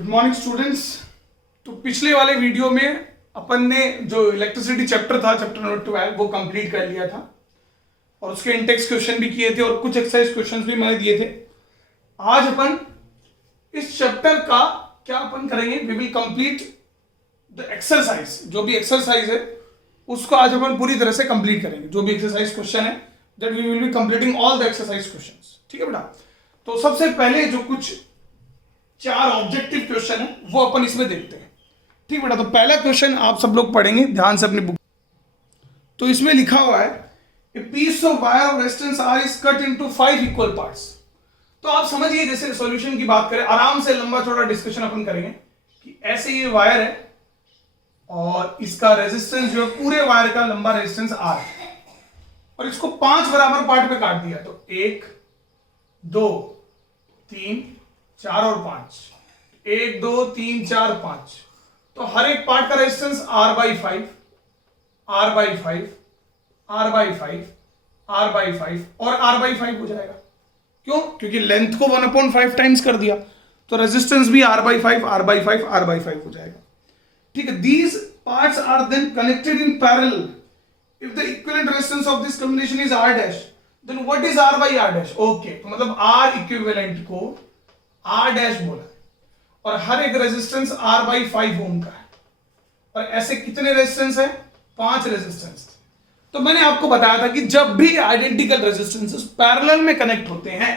Good morning students. तो पिछले वाले वीडियो में अपन ने जो इलेक्ट्रिसिटी चैप्टर था, चैप्टर नंबर 12, वो कंप्लीट कर लिया था और उसके इंटेक्स क्वेश्चन भी किए थे और कुछ एक्सरसाइज क्वेश्चंस भी मैंने दिए थे। आज अपन इस चैप्टर का क्या अपन करेंगे, we will complete the exercise. जो भी एक्सरसाइज है उसको आज अपन पूरी तरह से कंप्लीट करेंगे। जो भी एक्सरसाइज क्वेश्चन है that we will be completing all the exercise questions. ठीक है बेटा। तो सबसे पहले जो कुछ 4 ऑब्जेक्टिव क्वेश्चन है वो अपन इसमें देखते हैं। ठीक बेटा। तो पहला क्वेश्चन आप सब लोग पढ़ेंगे ध्यान से अपनी बुक। तो इसमें लिखा हुआ है a piece of wire of resistance R is cut into 5 equal parts. तो आप समझिए, जैसे सॉल्यूशन की बात करें, आराम से लंबा चौड़ा डिस्कशन अपन करेंगे कि ऐसे ये वायर है और इसका रेजिस्टेंस जो है पूरे वायर का लंबा रेजिस्टेंस आर है और इसको 5 बराबर पार्ट में काट दिया। तो 1 2 3 4 और 5, 1 2 3 4 5। तो हर एक पार्ट का resistance R by 5, R by 5, R by 5, R by 5 और R बाई 5 हो जाएगा। क्यों? क्योंकि लेंथ को 1/5 टाइम्स कर दिया, तो रेजिस्टेंस भी R by 5, R by 5, R by 5 हो जाएगा। ठीक है। These parts are then connected in parallel. If the equivalent resistance of this combination is R dash, then what is R by R dash? Okay, तो मतलब R equivalent को R dash बोला है और हर एक रेजिस्टेंस R बाई 5 ओम का है। और ऐसे कितने रेजिस्टेंस है? 5 रेजिस्टेंस। तो मैंने आपको बताया था कि जब भी आइडेंटिकल रेजिस्टेंसेस पैरेलल में कनेक्ट होते हैं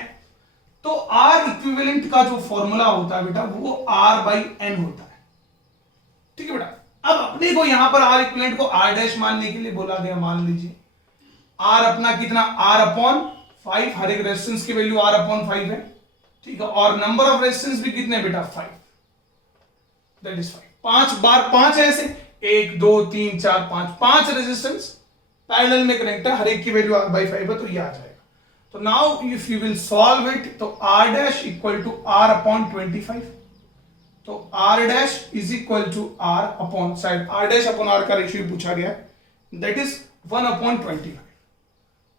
तो R इक्विवेलेंट का जो फॉर्मूला होता है बेटा वो R बाई N होता है। ठीक है बेटा। अब अपने को यहां पर R इक्विवेलेंट को R डैश मानने के लिए बोला गया। मान लीजिए R अपना कितना, R अपॉन 5, हर एक रेजिस्टेंस की वैल्यू R अपॉन 5 है। ठीक है। और नंबर ऑफ रेजिस्टेंस भी कितने बेटा? 5, दैट इज 5। 5 बार 5 है ऐसे, 1 2 3 4 5, 5 रेजिस्टेंस पैरेलल में कनेक्ट है, हर एक की वैल्यू R बाई 5 है, तो ये आ जाएगा। तो now if you will solve it, तो R dash equal to R upon 25। तो R dash is equal to R upon, side R dash upon R का रेशियो पूछा गया है, दैट इज 1 अपॉन 25।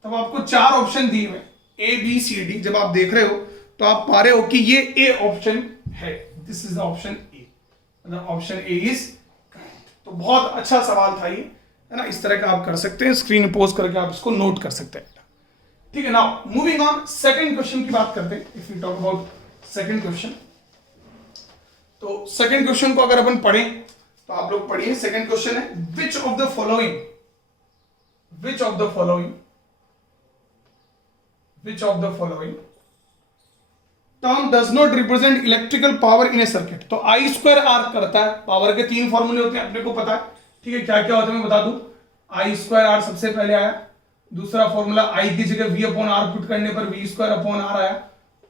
तब आपको 4 ऑप्शन दिए हुए A B C D। जब आप देख रहे हो तो आप पा रहे हो कि ये A ऑप्शन है, this is the option A, मतलब ऑप्शन A इज करेक्ट। तो बहुत अच्छा सवाल था ये, है ना। इस तरह का आप कर सकते हैं, स्क्रीन पोज करके आप इसको नोट कर सकते हैं। ठीक है। Now moving on, second question की बात करते हैं। If you talk about second question, तो सेकंड क्वेश्चन को अगर अपन पढ़ें तो आप लोग पढ़िए। सेकंड क्वेश्चन है which of the following, which of the following, which of the following term does not represent electrical power in A circuit. तो I स्क्वायर R करता है, पावर के 3 फॉर्मूले होते हैं अपने को पता है। ठीक है। क्या क्या होता है मैं बता दूं। I स्क्वायर R सबसे पहले आया, दूसरा फॉर्मूला I की जगह V अपॉन R पुट करने पर V स्क्वायर अपॉन R आया,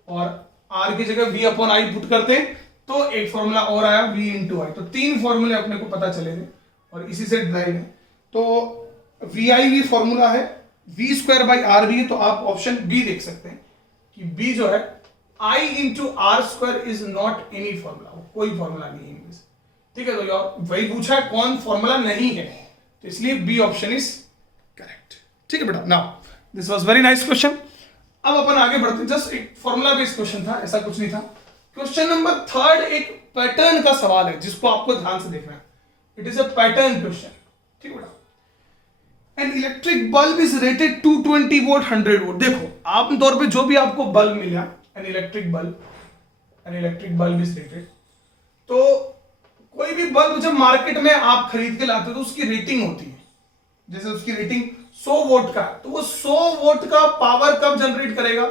और R की जगह V अपॉन I पुट करते तो एक फॉर्मूला और आया V इंटू I। तो 3 फॉर्मूले अपने को पता चले थे और इसी से ड्राइव है। तो VI फॉर्मूला है, V स्क्वायर बाई R भी है, तो आप ऑप्शन B देख सकते हैं कि B जो है I into R square is not any formula, कोई फॉर्मूला नहीं है इनमें से। ठीक है। तो यार वही पूछा है कौन फॉर्मूला नहीं है, तो इसलिए बी ऑप्शन इज करेक्ट। ठीक है बेटा। Now this was very nice question. अब अपन आगे बढ़ते हैं। जस्ट एक फॉर्मूला बेस्ड क्वेश्चन था, ऐसा कुछ नहीं था। क्वेश्चन नंबर 3 एक पैटर्न का सवाल है जिसको आपको ध्यान से देखना है। It is a pattern question. ठीक है बेटा। An electric bulb is rated 220 volt 100 volt. देखो आमतौर पर जो भी आपको बल्ब मिला, an electric bulb is rated, तो कोई भी बल्ब जब मार्केट में आप खरीद के लाते हो तो उसकी रेटिंग होती है। जैसे उसकी रेटिंग 100 वोल्ट का, तो वो 100 वोल्ट का पावर कब जनरेट करेगा?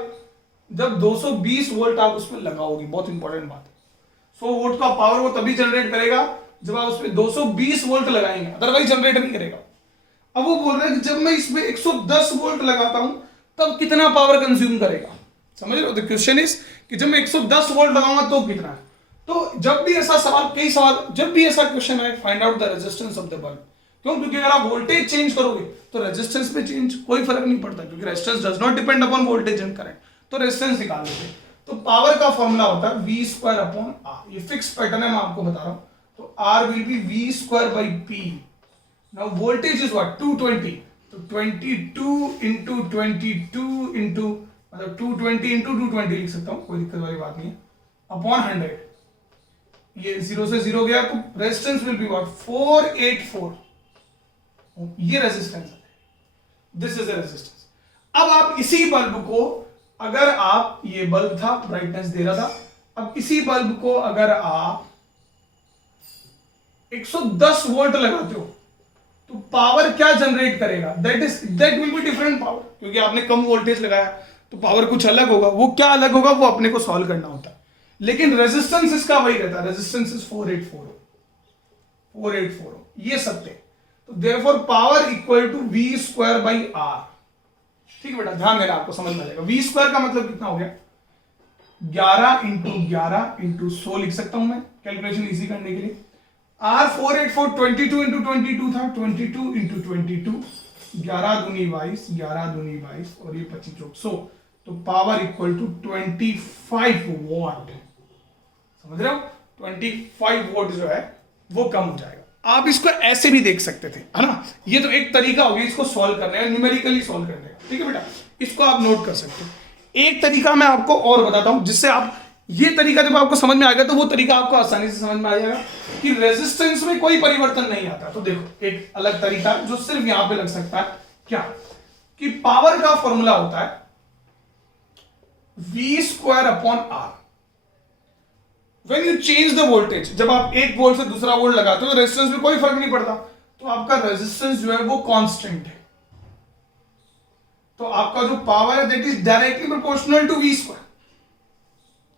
जब 220 वोल्ट आप उसमें लगाओगे। बहुत इंपॉर्टेंट बात है। 100 वोल्ट का पावर वो तभी जनरेट करेगा जब आप उसमें 220 वोल्ट लगाएंगे, अदरवाइज जनरेट नहीं करेगा। अब वो बोल रहे हैं कि जब मैं इसमें 110 वोल्ट लगाता हूं तब कितना पावर कंज्यूम करेगा। समझ रहे हो? द क्वेश्चन इज कि जब मैं 110 वोल्ट लगाऊंगा तो कितना है। तो जब भी ऐसा सवाल, कई सवाल, जब भी ऐसा क्वेश्चन आए, find out the resistance of the bulb. क्यों? क्योंकि अगर आप वोल्टेज चेंज करोगे तो रेजिस्टेंस में चेंज कोई फर्क नहीं पड़ता, क्योंकि resistance does not depend upon voltage and current. तो रेजिस्टेंस निकाल लेते। तो पावर का फॉर्मूला होता है V स्क्वायर अपॉन R। ये फिक्स पैटर्न है, मैं आपको बता रहा हूं। तो R will be V square by P। Now voltage is what? 220। तो 22 इंटू 22 इंटू, मतलब 220 इंटू 220 लिख सकता हूं, कोई दिक्कत वाली बात नहीं है, अपॉन 100। ये 0 से 0 गया तो रेजिस्टेंस विल बी व्हाट 484 ये रेजिस्टेंस है, दिस इज अ रेजिस्टेंस। अब आप इसी बल्ब को अगर आप ये बल्ब था ब्राइटनेस दे रहा था, अब इसी बल्ब को अगर आप 110 वोल्ट लगाते हो तो पावर क्या जनरेट करेगा, that will be different power, क्योंकि आपने कम वोल्टेज लगाया तो पावर कुछ अलग होगा। वो क्या अलग होगा वो अपने को सॉल्व करना होता है, लेकिन रेजिस्टेंस इसका वही रहता है, रेजिस्टेंस इज 484 ये सत्य। तो therefore power equal to V square by R। ठीक है बेटा, ध्यान देना, आपको समझ में आ जाएगा। V स्क्वायर का मतलब कितना हो गया, 11 इंटू 11 इंटू 100 लिख सकता हूं मैं कैलकुलेशन इजी करने के लिए। R 484 22 इंटू 22 था, 22 इंटू 22 11 दूनी 22 11 दूनी 22 और ये 25 चौक 100, तो पावर इक्वल टू 25 वॉट। समझ रहे हो, 25 वोल्ट जो है वो कम हो जाएगा। आप इसको ऐसे भी देख सकते थे, है ना, ये तो एक तरीका हो गया इसको सॉल्व करने का, न्यूमेरिकली सॉल्व करने का। ठीक है बेटा, इसको आप नोट कर सकते हो। एक तरीका मैं आपको और बताता हूं, जिससे आप ये तरीका जब आपको समझ में आ गया तो वो तरीका आपको आसानी से समझ में आ जाएगा कि रेजिस्टेंस में कोई परिवर्तन नहीं आता। तो देखो एक अलग तरीका जो सिर्फ यहां पे लग सकता है, क्या कि पावर का फॉर्मूला होता है V square upon R। When you change the voltage, जब आप एक वोल्ट से दूसरा वोल्ट लगाते हो तो रेजिस्टेंस में कोई फर्क नहीं पड़ता, तो आपका रेजिस्टेंस जो है वो कांस्टेंट है। तो आपका जो पावर है that is directly proportional to V square.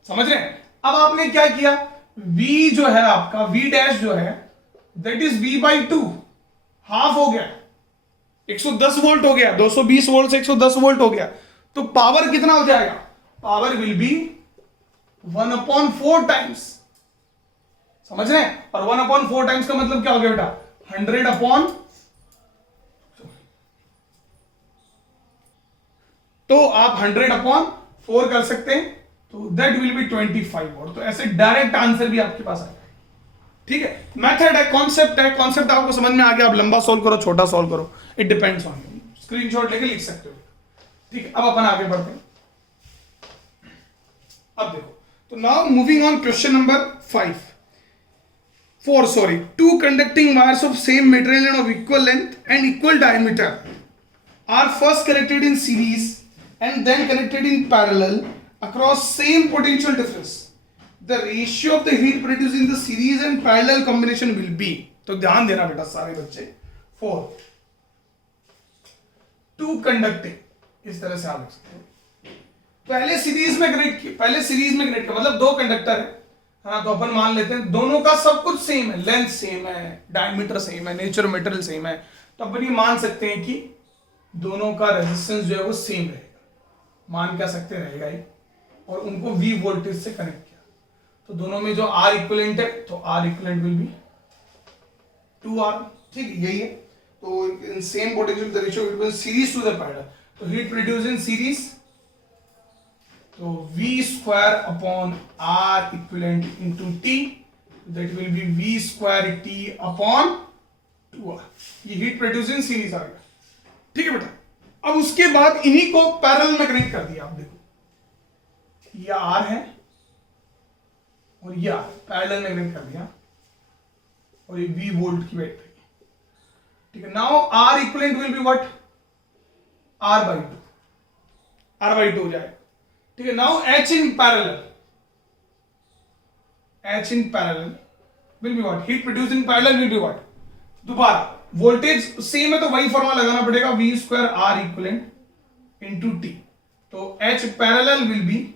समझ रहे हैं? अब आपने क्या किया, V जो है आपका V डैश जो है that is V by 2, half हो गया, 110 वोल्ट हो गया, 220 वोल्ट से 110 वोल्ट हो गया, तो पावर कितना हो जाएगा, पावर विल बी 1/4 टाइम्स। समझ रहे हैं? और 1/4 टाइम्स का मतलब क्या हो गया बेटा, 100 अपॉन, तो आप 100/4 कर सकते हैं, तो दैट विल बी 25 वोल्ट। तो ऐसे डायरेक्ट आंसर भी आपके पास आएगा। ठीक है, मेथड है, कॉन्सेप्ट है, कॉन्सेप्ट आपको समझ में आ गया। आप लंबा सॉल्व करो, छोटा सॉल्व करो, it depends on you. Screenshot लेके लिख सकते हो। ठीक है, अब अपन आगे बढ़ते हैं। अब देखो, तो now moving on question number 4, two conducting wires of same material and of equal length and equal diameter are first connected in series and then connected in parallel across same potential difference. The ratio of the heat produced in the series and parallel combination will be, तो ध्यान देना बेटा सारे बच्चे, 4 two conducting, इस तरह से आप लिख सकते हो। पहले सीरीज में कनेक्ट किया, मतलब दो कंडक्टर है, हाँ, तो अपन मान लेते हैं दोनों का सब कुछ सेम है, लेंथ सेम है, डायमीटर सेम है, नेचर मटेरियल सेम है, तो अपन ये मान सकते हैं कि दोनों का रेजिस्टेंस जो है वो सेम रहेगा, मान क्या सकते रहेगा ही, और उनको V वोल्टेज से कनेक्ट किया, तो दोनों में जो R इक्विवेलेंट है, तो R equivalent will B 2R। ठीक है, यही है। तो in same potential the ratio between series to the parallel, तो हीट प्रोड्यूस इन सीरीज, तो V square upon R equivalent into T, that will be V square T upon 2R। ये heat produce in series आ गया। ठीक है बेटा, अब उसके बाद इन्हीं को पैरेलल में कनेक्ट कर दिया। आप देखो ये R है और ये R पैरेलल में कनेक्ट कर दिया, और ये V वोल्ट की बैटरी। ठीक है, now R equivalent will be what, R by 2 हो जाएगा। ठीक है, now H in parallel will be what, heat produce in parallel will be what, दोबारा वोल्टेज सेम है तो वही फॉर्मूला लगाना पड़ेगा, V square R equivalent into T, तो H parallel will be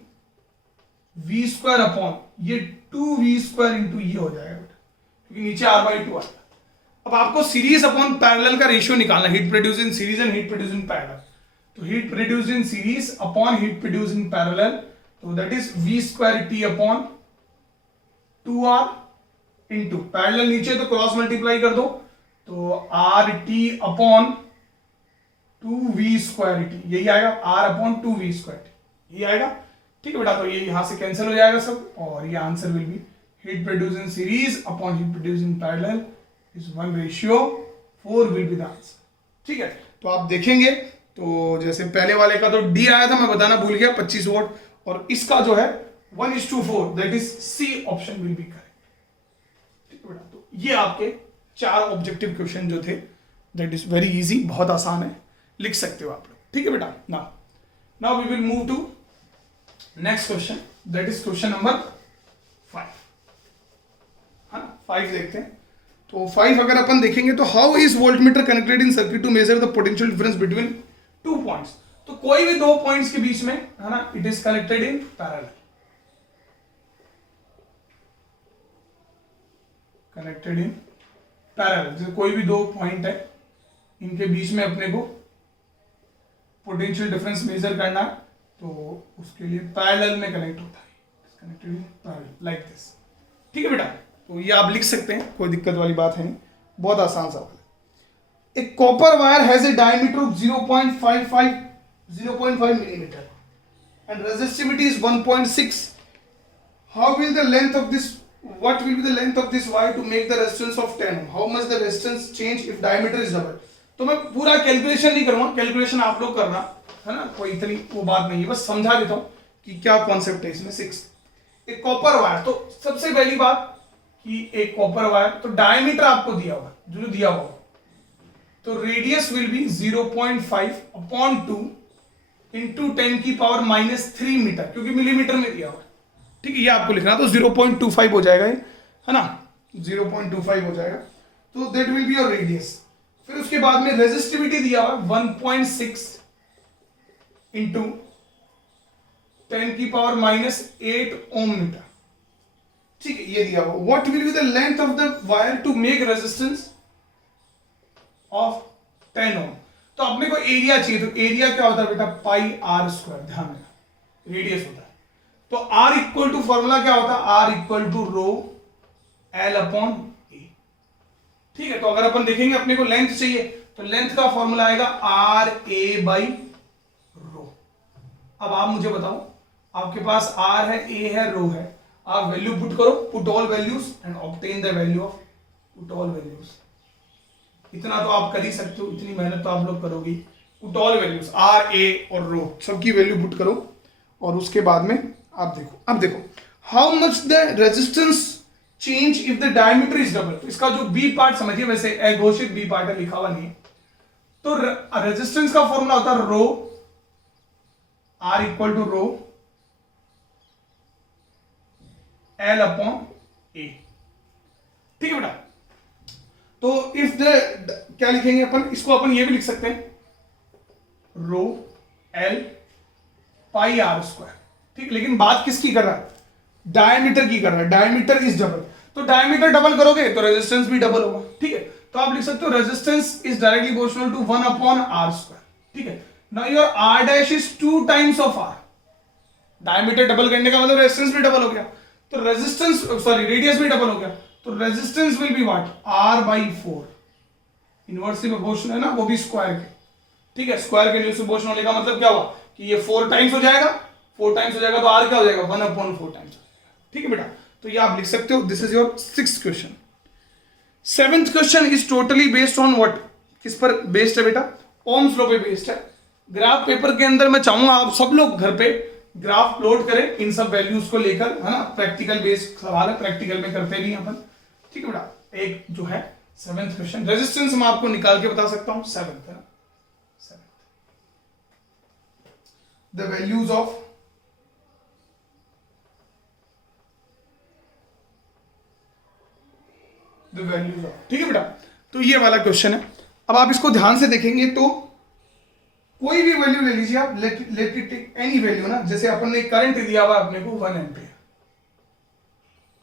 V square upon ये 2V स्क्वायर इंटू ये हो जाएगा बेटा, क्योंकि नीचे R बाई 2 आता है। अब आपको सीरीज अपॉन पैरेलल का रेशियो निकालना, heat produce in series and heat produce in parallel, तो heat produce in series upon heat produce in parallel, तो that is V square T upon 2R into parallel नीचे तो cross multiply कर दो, तो RT upon 2V square T, यही आएगा, R upon 2V square T, यही आएगा। ठीक है बेटा, तो ये यहां से कैंसिल हो जाएगा सब, और ये answer will be heat produce in series upon heat produce in parallel is 1/4 will be the answer. ठीक है, तो आप देखेंगे तो जैसे पहले वाले का तो D आया था, मैं बताना भूल गया 25 वोल्ट, और इसका जो है 1/4, that is C option will be correct. ठीक है बेटा, तो ये आपके 4 ऑब्जेक्टिव क्वेश्चन जो थे, दैट इज वेरी इजी, बहुत आसान है, लिख सकते हो आप लोग। ठीक है बेटा, now we will move to next question, that is question number 5, है ना। 5 देखते हैं। तो 5 अगर अपन देखेंगे तो how is voltmeter connected in circuit to measure the potential difference between 2 points. तो कोई भी 2 पॉइंट्स के बीच में, है ना, it is connected in parallel, connected in parallel. जैसे कोई भी 2 पॉइंट है, इनके बीच में अपने को पोटेंशियल डिफरेंस मेजर करना है, तो उसके लिए पैरेलल में कनेक्ट होता है, connected in parallel like this. ठीक है बेटा, तो ये आप लिख सकते हैं, कोई दिक्कत वाली बात है नहीं, बहुत आसान सवाल है। एक copper wire has a diameter of 0.5 millimeter and resistivity is 1.6. How will the length of this, what will be the length of this wire to make the resistance of 10 ohm? How much the resistance change if diameter is double? तो मैं पूरा calculation नहीं करूंगा, calculation आप लोग करना, है ना, कोई इतनी वो बात नहीं है, बस समझा देता हूं कि क्या कॉन्सेप्ट है इसमें। 6, एक कॉपर वायर, तो सबसे पहली बात कि एक कॉपर वायर, तो डायमीटर आपको दिया हुआ, जो दिया हुआ, तो radius will be 0.5 upon 2 into 10 की पावर -3 मीटर, क्योंकि मिलीमीटर में दिया हुआ। ठीक है, ये आपको लिखना, तो 0.25 हो जाएगा, है ना, 0.25 हो जाएगा, तो that will be your radius. फिर उसके बाद में रेजिस्टिविटी दिया हुआ 1.6 इंटू 10 की पावर -8 ओम मीटर। ठीक है, ये दिया हुआ। What will be the length of the wire to make resistance of 10 ohm. तो अपने को एरिया चाहिए, तो एरिया क्या होता है बेटा, पाई आर स्क्वायर, ध्यान रखना, रेडियस होता है। तो आर इक्वल टू फॉर्मूला क्या होता है, R equal to rho L upon A. ठीक है, तो अगर अपन देखेंगे अपने को लेंथ चाहिए, तो लेंथ का फॉर्मूला आएगा आर ए बाई रो। अब आप मुझे बताओ, आपके पास आर है, ए है, रो है, आप वैल्यू पुट करो, put all values and obtain the value of, put all values. इतना तो आप कर ही सकते हो, इतनी मेहनत तो आप लोग करोगे। Put all values, R A और रो, सबकी वैल्यू पुट करो, और उसके बाद में आप देखो, अब देखो how much the resistance change if the diameter is double. तो इसका जो बी पार्ट समझिए, वैसे अघोषित बी पार्ट है, लिखा हुआ नहीं है, तो रेजिस्टेंस का फॉर्मूला होता है rho, R equal to rho L upon A. ठीक है बेटा, तो इफ द, क्या लिखेंगे अपन, इसको अपन ये भी लिख सकते हैं rho L pi R square. ठीक, लेकिन बात किसकी कर रहा है, डायमीटर की कर रहा है, डायमीटर इज डबल, तो डायमीटर डबल करोगे तो रेजिस्टेंस भी डबल होगा। ठीक है, तो आप लिख सकते हो resistance is directly proportional to 1 upon R square. ठीक है, now your R dash is 2 times of R, diameter double करने का मतलब रेजिस्टेंस भी डबल हो गया, तो रेजिस्टेंस, सॉरी, रेडियस भी डबल हो गया, तो resistance will be what, R by 4, inversely proportional है ना, वो भी स्क्वायर के। ठीक है, स्क्वायर के इनवर्सली प्रोपोर्शनल होने का मतलब क्या हुआ कि ये 4 टाइम्स हो जाएगा, 4 टाइम्स हो जाएगा, तो आर क्या हो जाएगा, 1 अपॉन 4 टाइम्स हो जाएगा। ठीक है बेटा, तो ये आप लिख सकते हो। This is your 6th question. 7th question is totally based on what, किस पर बेस्ड है बेटा, ओम्स लॉ पे बेस्ड है। ग्राफ पेपर के अंदर मैं चाहूंगा आप सब लोग घर पे ग्राफ प्लॉट करें इन सब वैल्यूज को लेकर, है ना, प्रैक्टिकल बेस्ड सवाल है, प्रैक्टिकल में करते भी अपन। ठीक है बेटा, एक जो है 7th क्वेश्चन, रेजिस्टेंस मैं आपको निकाल के बता सकता हूं, 7th है ना, 7th, the values of the values of. ठीक है बेटा, तो ये वाला क्वेश्चन है। अब आप इसको ध्यान से देखेंगे तो कोई भी वैल्यू ले लीजिए आप, let it take any value ना, जैसे अपन ने करंट दिया हुआ अपने को 1 एम्पियर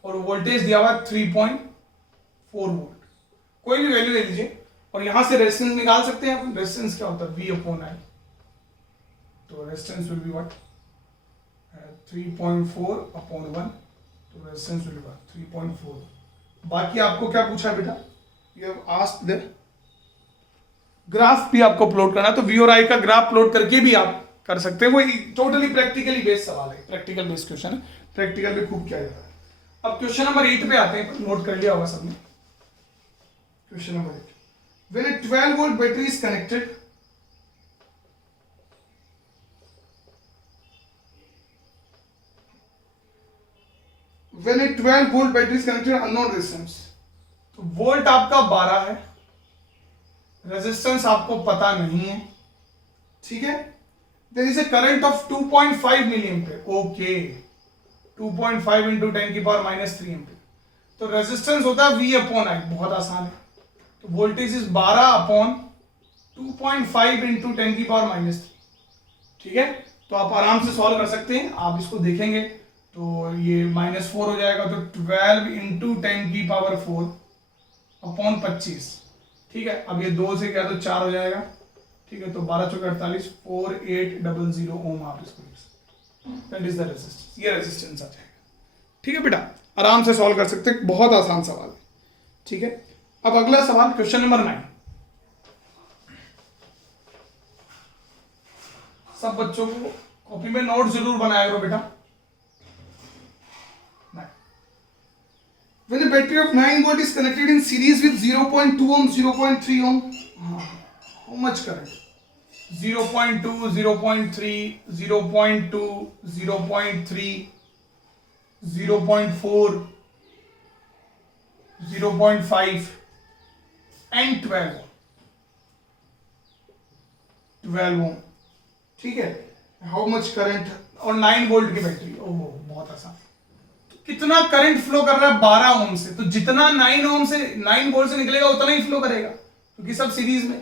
और वोल्टेज दिया हुआ 3.4 वोल्ट, कोई भी वैल्यू ले लीजिए, और यहां से रेजिस्टेंस निकाल सकते हैं अपन। रेजिस्टेंस क्या होता है, V अपॉन I, तो resistance will be what, 3.4 upon 1, तो रेजिस्टेंस विल बी 3.4। बाकी आपको क्या पूछा है बेटा, you have asked the graph भी आपको प्लॉट करना, तो V और I का ग्राफ प्लॉट करके भी आप कर सकते हैं, वो टोटली प्रैक्टिकली बेस्ड सवाल है, प्रैक्टिकल बेस्ड क्वेश्चन है, प्रैक्टिकल में खूब किया जाता है। अब क्वेश्चन नंबर 8 पे आते हैं, नोट कर लिया होगा सबने। Question number 8, when a 12 volt battery is connected, when a 12 volt battery is connected unknown resistance, तो वोल्ट आपका 12 है, रेजिस्टेंस आपको पता नहीं है, ठीक है। There is a current of 2.5 milli ampere, okay 2.5 into 10 की पावर -3 एम्पियर। तो रेजिस्टेंस होता है V अपॉन I, बहुत आसान है। तो वोल्टेज इज 12 अपॉन 2.5 इंटू 10 की पावर -3, ठीक है। तो आप आराम से सॉल्व कर सकते हैं, आप इसको देखेंगे तो ये -4 हो जाएगा, तो 12 इंटू 10 की पावर 4 अपॉन 25, ठीक है। अब ये 2 से क्या तो 4 हो जाएगा, ठीक है। तो 12 चौके 48, 4800 ओम आप इसको लिख सकते हैं, दैट इज द रेजिस्टेंस, ये रेजिस्टेंस आ जाएगा, ठीक है बेटा। आराम से सॉल्व कर सकते हैं, बहुत आसान सवाल है, ठीक है। अब अगला सवाल क्वेश्चन नंबर 9। सब बच्चों को कॉपी में नोट जरूर बनाया करो बेटा। When a battery of 9 volt is connected in series with 0.2 ohm, 0.3 ohm, how much current? 0.2, 0.3, 0.2, 0.3, 0.4, 0.5 and 12 ohm. 12 ohm, ठीक है। हाउ मच करंट, और 9 वोल्ट की बैटरी, ओह बहुत आसान। कितना करंट फ्लो कर रहा है 12 ओम से, तो जितना 9 ओम से 9 वोल्ट से निकलेगा उतना ही फ्लो करेगा, क्योंकि सब सीरीज में,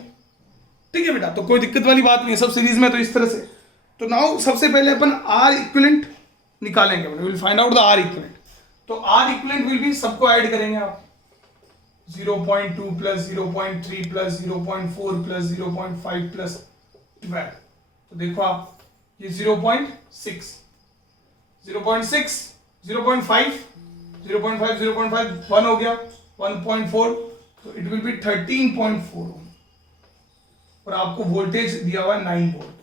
ठीक है बेटा। तो कोई दिक्कत वाली बात नहीं है, सब सीरीज में। तो इस तरह से, तो नाउ सबसे पहले अपन आर इक्विवेलेंट निकालेंगे, will find out the R equivalent. तो आर इक्विवेलेंट विल बी, सबको ऐड करेंगे आप, 0.2 प्लस 0.3 प्लस 0.4 प्लस 0.5 प्लस 12। तो देखो आप, ये 0.6, 0.6, 0.5, 0.5, 0.5, 1 हो गया, 1.4, तो इट विल बी 13.4 ओम, और आपको वोल्टेज दिया हुआ है 9 वोल्ट,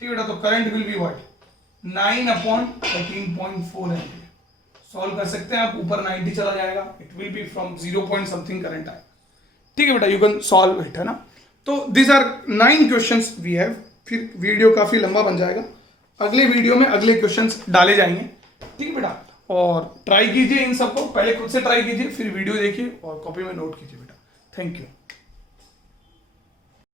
ठीक है बेटा। तो current will be what, 9 upon 13.4 ampere. Solve कर सकते हैं आप, ऊपर 90 चला जाएगा, it will be from 0 point something current आएगा, ठीक है बेटा। यू कैन सॉल्व इट, है ना। तो this are 9 questions we have. फिर वीडियो काफी लंबा बन जाएगा, अगले वीडियो में अगले क्वेश्चंस डाले जाएंगे, ठीक है बेटा। और ट्राई कीजिए इन सबको, पहले खुद से ट्राई कीजिए, फिर वीडियो देखिए और कॉपी में नोट कीजिए बेटा। Thank you.